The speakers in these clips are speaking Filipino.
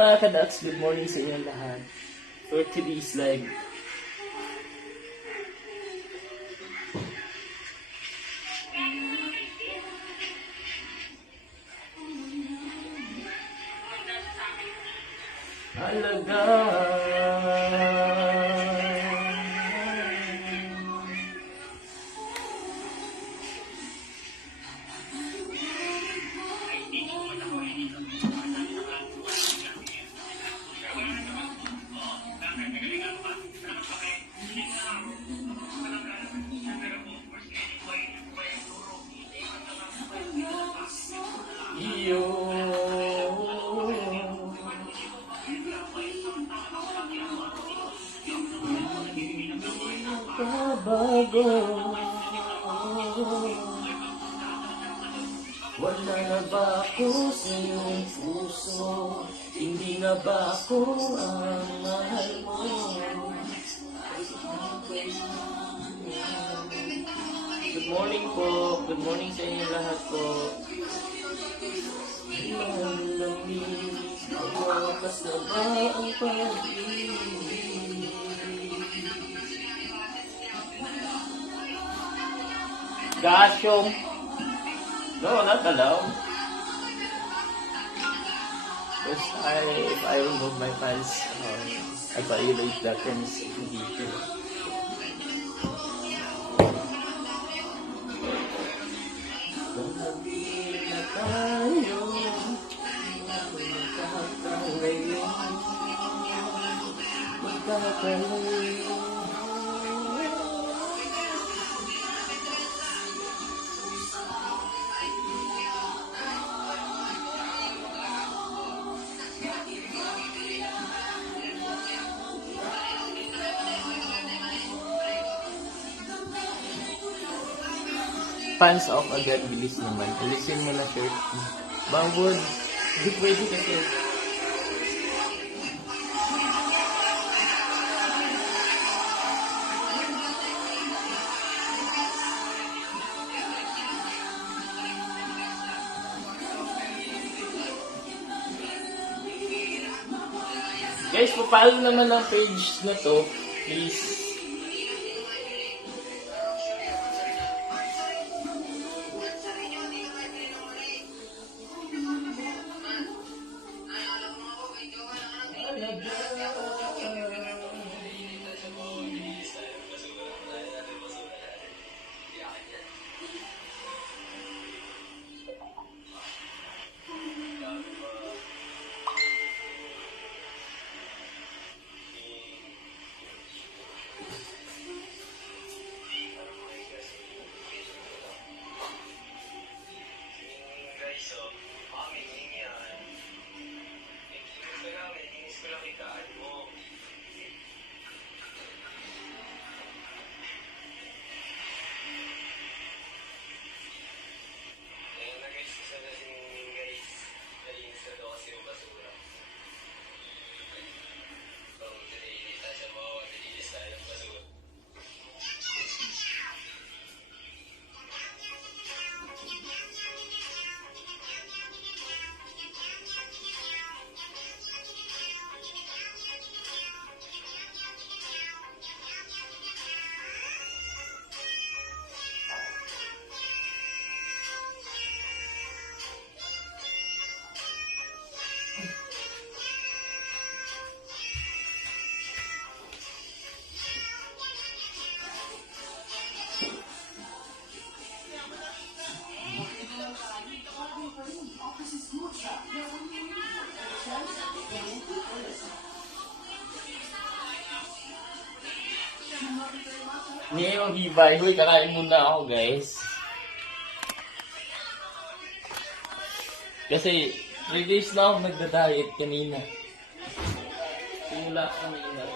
mga kadaks, good morning sa inyo lahat. For today's live. Alaga. Iyo. Bago. Wala na ba ako sa iyong puso? Hindi na ba ako ang mahal mo? Good morning po. Good morning sa inyo lahat po. Wakas na ba ang pag-ibig? Gasyong. No, not allowed. Because if I remove my pants, I violate the terms and conditions. Pants off agad, bilis naman. Alisin mo na shirt. Bawal. Hindi pwede kasi. Guys, pa-follow naman ang page na to. Please. Neo Hibay, huy, kakain muna ako guys. Kasi 3 days na ako nagda-diet kanina. Simula kanina.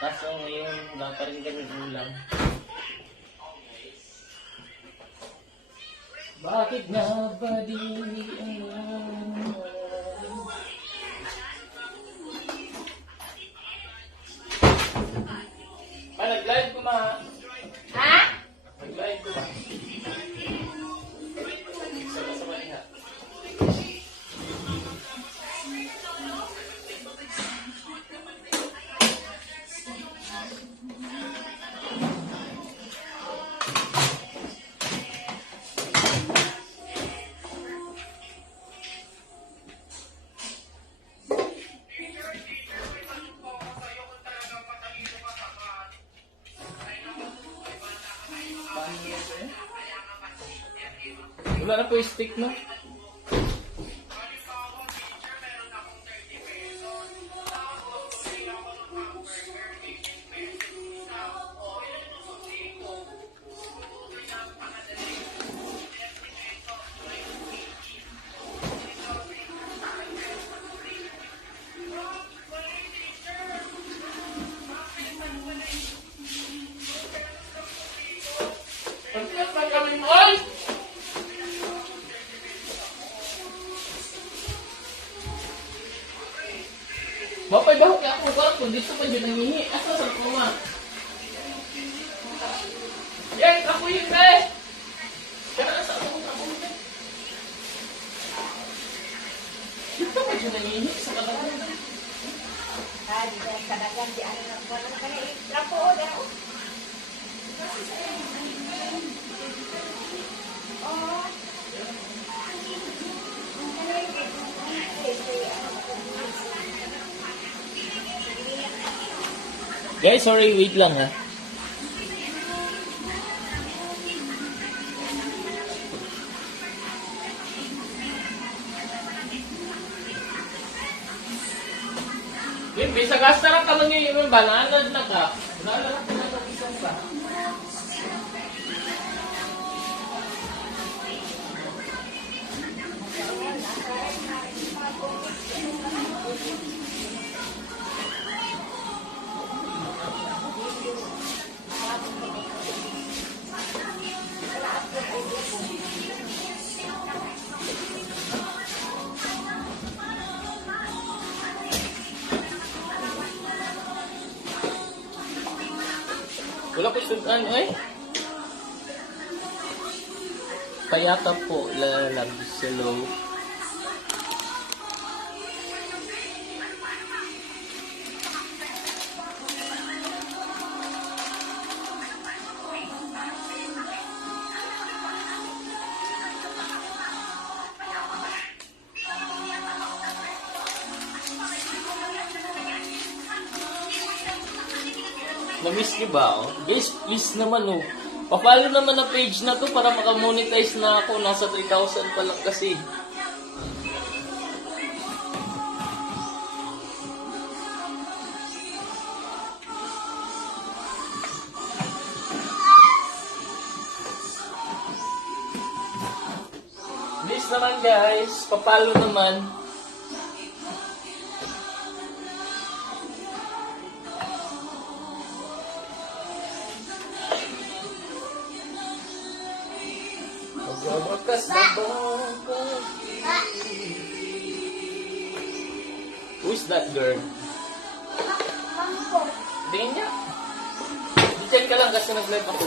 Kaso ngayon, wala pa rin kami ulam. Bakit na ba di nag-live ko ma. Ha? Nag-live ko ma. Sabay-sabay nga. Wala na po yung stick, no? Bapay bahok ya ako ba? Kung dito pa dyan nangihi. Asa sa kuma? Yan! Ako yun eh! Kaya nasa ako ako. Dito pa dyan nangihi sa kadagan. Ah, di ba kadagan di ano na ko na kani lapo o dara. Oh. Guys, sorry, wait lang ha. Yun, bisa gasta lang ka mangyayong bananad na ka. Wala lang ka na isang ba? Wala ko sudan, eh. Payata po, lalab, slow. Na-miss niyo ba? Oh? Guys, please naman oh. Pa-follow naman na page na to para makamonetize na ako. Nasa 3,000 pa lang kasi. Please naman guys, pa-follow naman. Magwawakas na bangko. Who's that girl? Mangko. Tingin niya. Diyan ka lang kasi nag-live ako.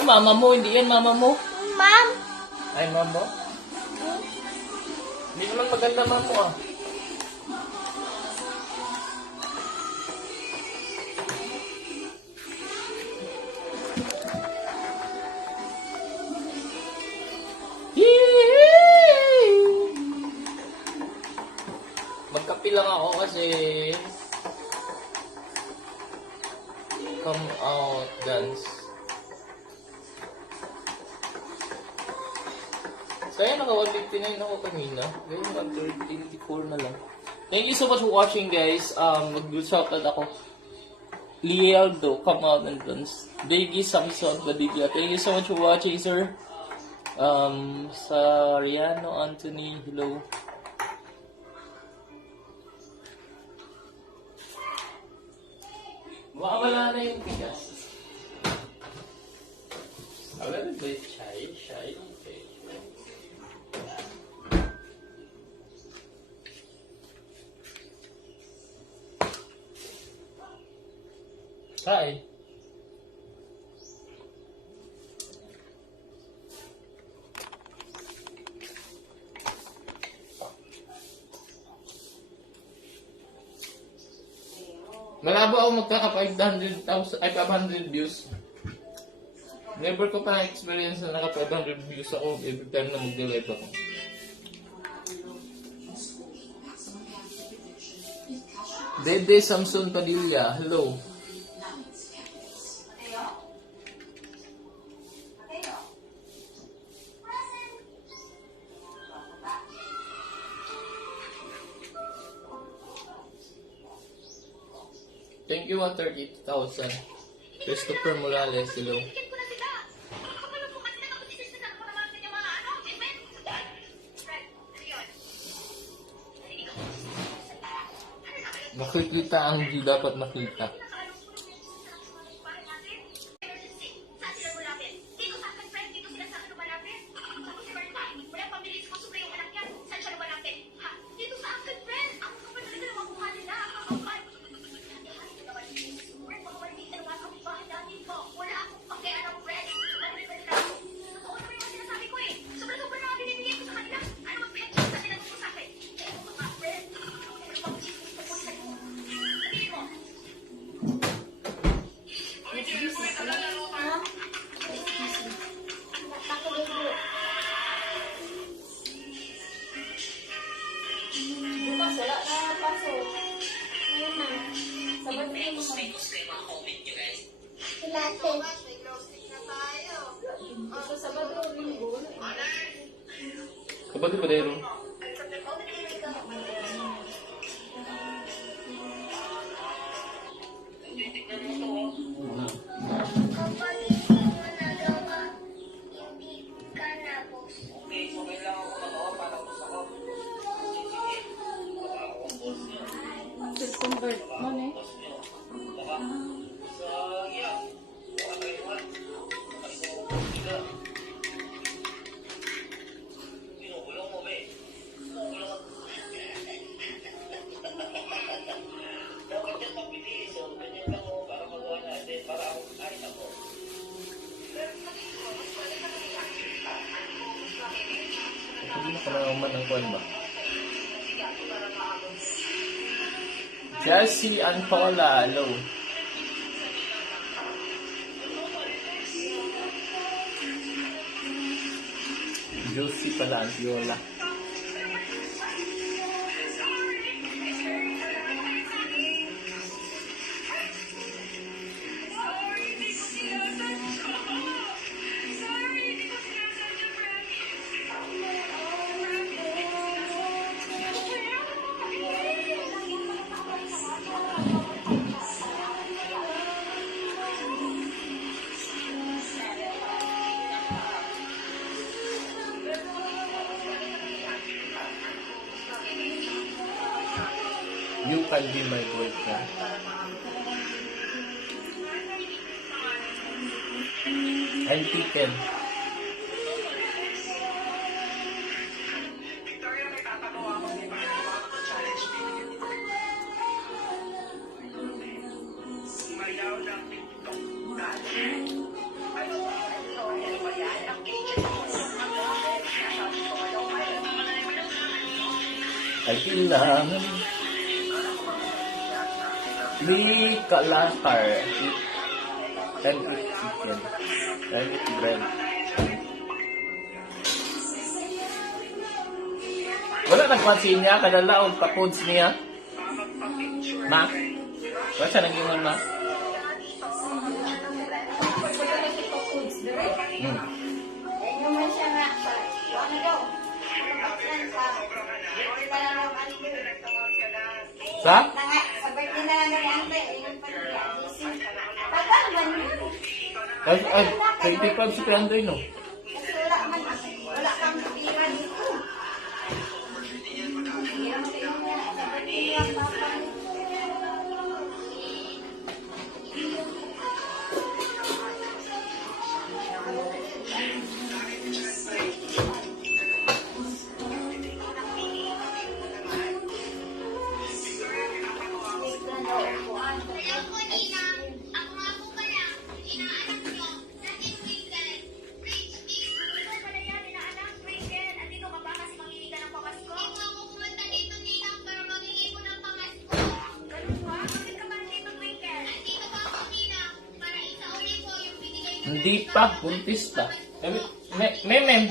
Ah, mama mo, hindi yan mama mo. Ma'am. Ay, mama mo? Hindi naman maganda mama mo ah. Magkapi lang ako kasi come out dance. Kaya naka-159 ako kanina. Ngayon 134 na lang. Thank you so much for watching guys. Mag-shoutout ako. Lieldo, come out and dance. Davey Samson Badilla. Thank you so much for watching, sir. Sa Riano Anthony, hello. Wala na yung bigas. Wala na ba yung chai? Okay. Chai. Malabo ako magkaka 500 views. Never ko pa na-experience na naka 500 views ako every time na mag-live ako. Dede Samson Padilla, hello. Thank you, 130,000. Christopher Morales, hello. Makikita ang di dapat makita. Bukas wala na pasok. Ayun na. Sabat mo yung mga. So, Sabado o Linggo. Kapag pa dero? Kapag hindi mo nagawa, hindi ka na boss. Convert mo na eh. Hindi na kailangan ng kwan ba? Chelsea and Paula, hello. Josie pala, ang Viola. You can be my boyfriend. I'm taken. Ay kailangan Lee Kalakar and eat chicken and eat bread. Wala nagpansin niya kadala og tapods niya. Ma? Wala siya nag-ingon ma? Yung man siya nga sa ano daw? Sa? Sa birthday na lang ni Ante, ayun pa niya. Tagal man yun. Ay, 25 si Krandoy no? Kasi wala kang pira dito. Pira mo din niya sa birthday niya, papa. Kaya po, Nina, ako nga po pala, inaanak nyo, natin Twinkle. Rich, ikaw pala yan, inaanak, Twinkle. Andito ka ba kasi mangingi ka ng pamasko? Ito ako pumunta dito, Nina, para mangingi ko ng pamasko. Ganun ba? Bakit ka ba nandito, Twinkle? Andito ba ako, Nina, para isauli ko yung binigay mo. Hindi pa, buntis pa. Mem,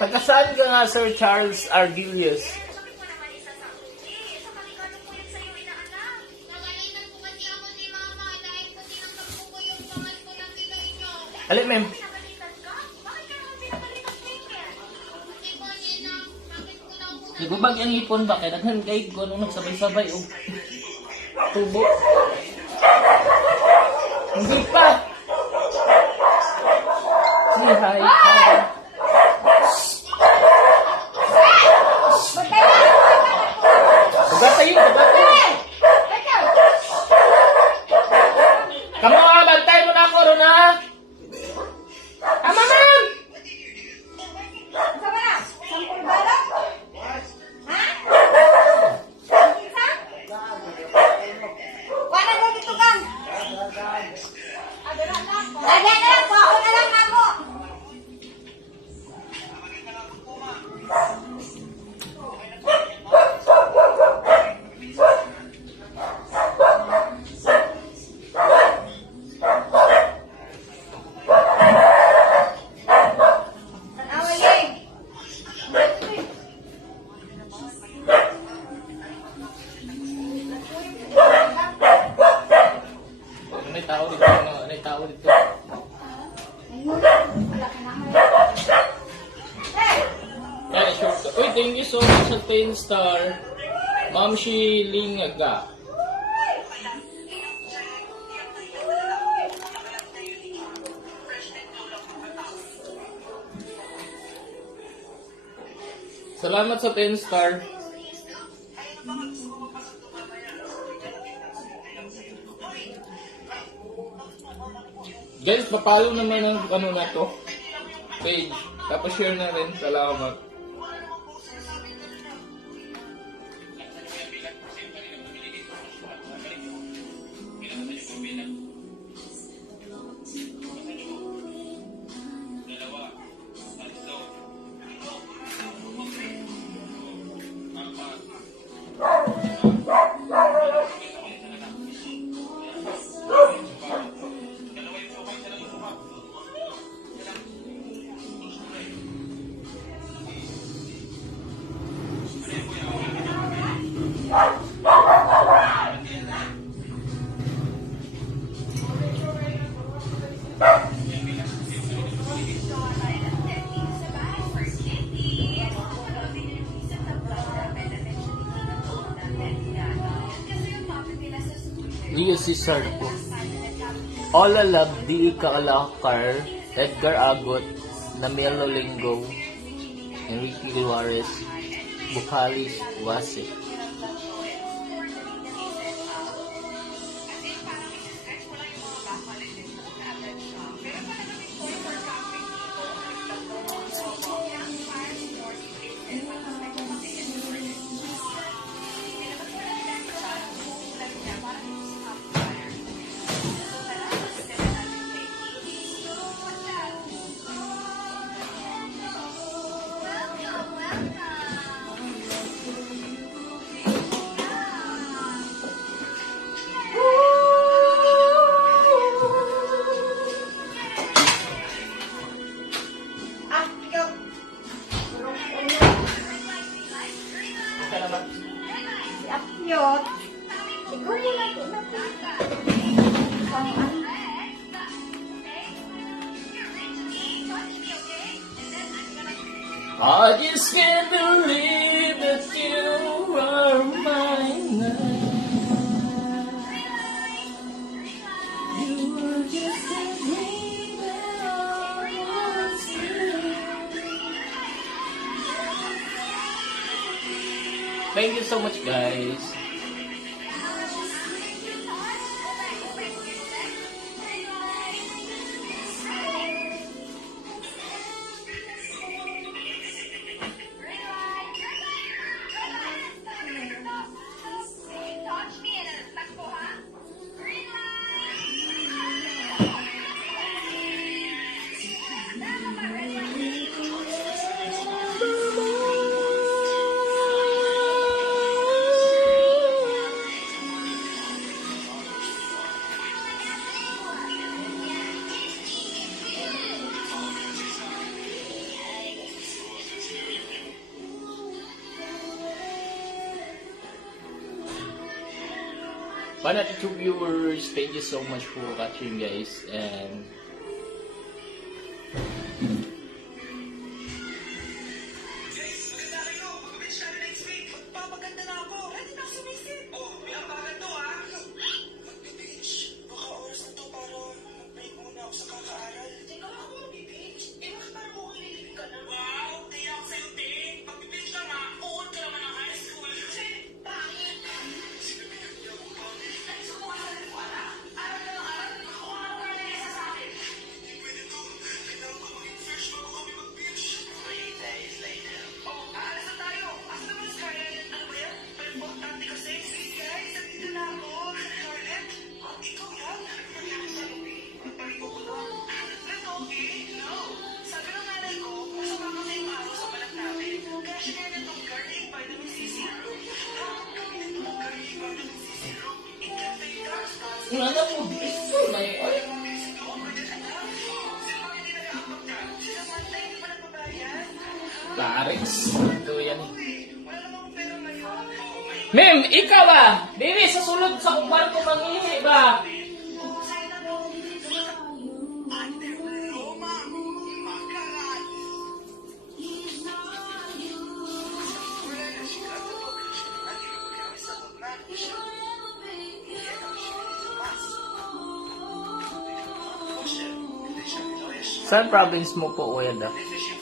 pagkasaan ka nga Sir Charles Argilius? Bakit mo naman isasauli? Sa kaligano po yun sa'yo, inaanak. Nagalitan po kasi ako ni Mama dahil po tinanggap ko yung pamasko na bigay nyo. Alin, mem? Pinagalitan ka? Bakit ka naman pinagalitan, Twinkle? Kasi po, Nina, bakit ko daw po Nagubag ang ipon ba? Kaya naghanggay ko nung nagsabay-sabay. Oh. Tubo. Hindi pa! Say hi! Hi! Bagatayin! Bagatayin! Kamu bantay mo na ako, Rona! Tama, ma'am! Sama na. Sampul balak. Ha? Isa? Wala na dito kang. Lagyan na lang po. Ako na lang ako. Awalin. Ano yung tao dito? Ano yung tao dito? Kaya short. Uy, thank you so much sa 10 star. Ma'am Shilingaga. Salamat sa 10 star. Guys, papalo naman ang ano na to. Page. Tapos share na rin. Salamat. Rio Cesar po. Ola Love, D. Kaalakar, Edgar Agot, Namelo Linggo, Enrique Juarez, Bukalis Wase. Ah, ikaw. Si Akyot. Ikaw mo lang ito natin. I just can't believe that you are mine now. You are just a dream that I once knew. Thank you so much, guys. Touch me and takbo ha. Green Panat to viewers, thank you so much for watching, guys, and Papaganda na ako. Ready na ako sumisit. Oh, pinapaganda ha. Wala na po. Ito na yun. Laris. Ito yan eh. Ma'am, ikaw ba? Baby, sa sulod sa kwarto mangihi ba? Saan province mo po, Kuya Dak?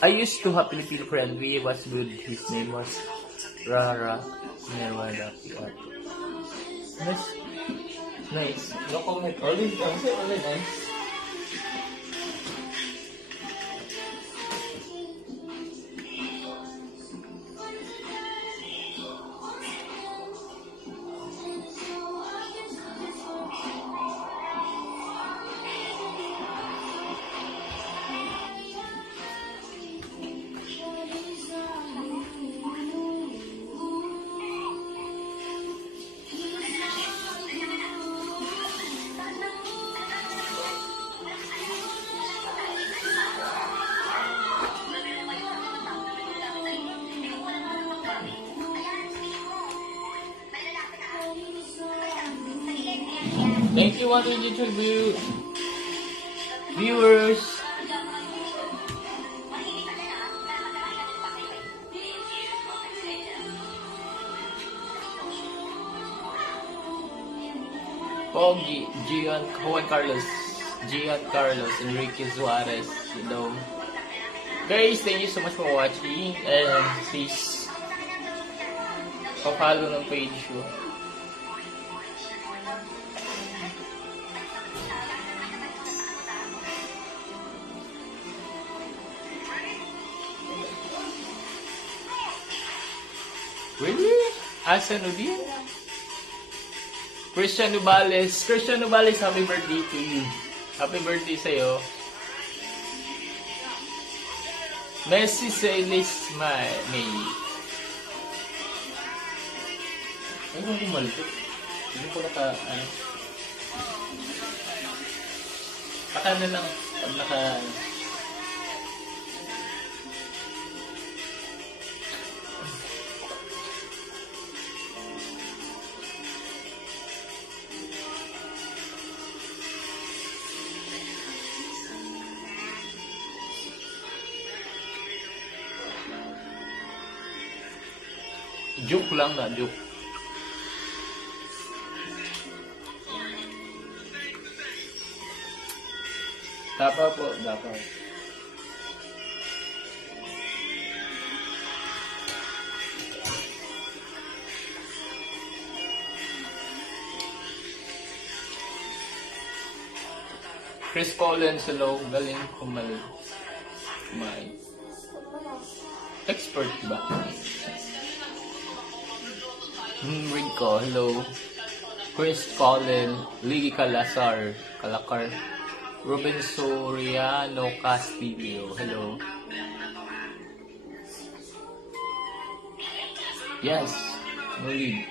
I used to have Filipino friend. We was good. His name was Rara Nerwada. Nice. Nice. No comment. Only nice. Thank you, 122 viewers. Pogi, Juan Carlos, Enrique Suarez, hello. Guys, thank you so much for watching, and please pa-follow ng page ko. Really? Asan Udin? Christian Nubales, happy birthday to you. Happy birthday sa'yo. Messi Celis May. Ay, kung kumalito. Hindi ko ano. Baka na lang pag joke lang na, joke. Dapat po, dapat. Chris Collins, hello. Galing kumain. Expert ba? Rico, hello. Chris Collins, Ligi Calakar. Ruben Soriano Castillo, hello. Yes, no lead.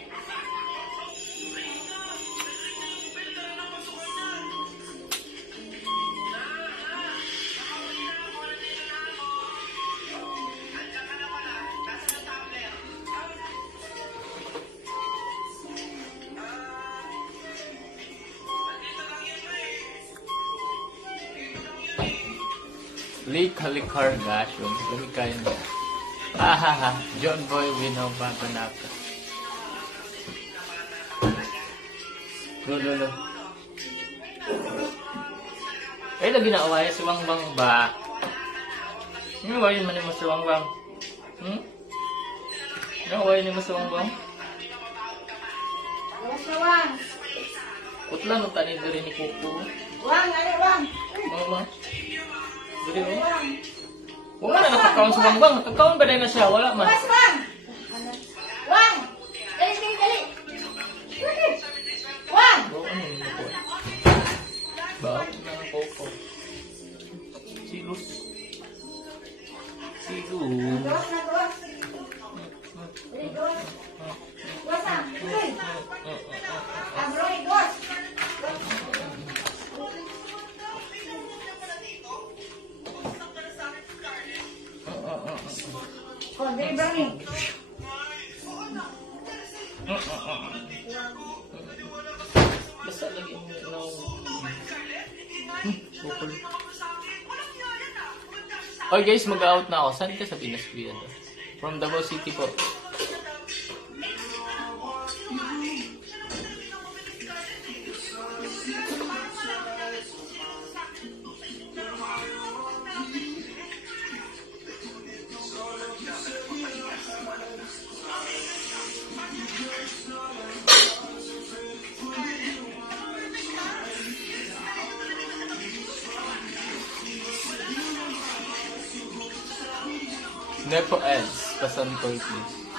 Likar gasyo. Lumikayan niya. Hahaha. John Boy Winova Banaka. Lolo. Eh, lagi na away si Wang Bang ba? Away man ni si Wang Bang. Away ni si Wang Bang? Yes, Wang. Utla no tani diri ni Kuko. Wang, ano Wang? Mama. Dili mo? Wala na nakakaon sa Wang. Nakakaon ba na siya? Wala man. Mas Wang! Wang! Dali! Wang! Bro, ano yun po? Bakit na ang Coco? Silus. Dos na dos. Dos ah. Abroy, dos. Oh, di ba ni? Basta lagyan mo ng... Bukol. Okay guys, mag-out na ako. Saan ka sa Pinas, Kuya? From Davao City po. Nepo Eds, Pasan Toy please.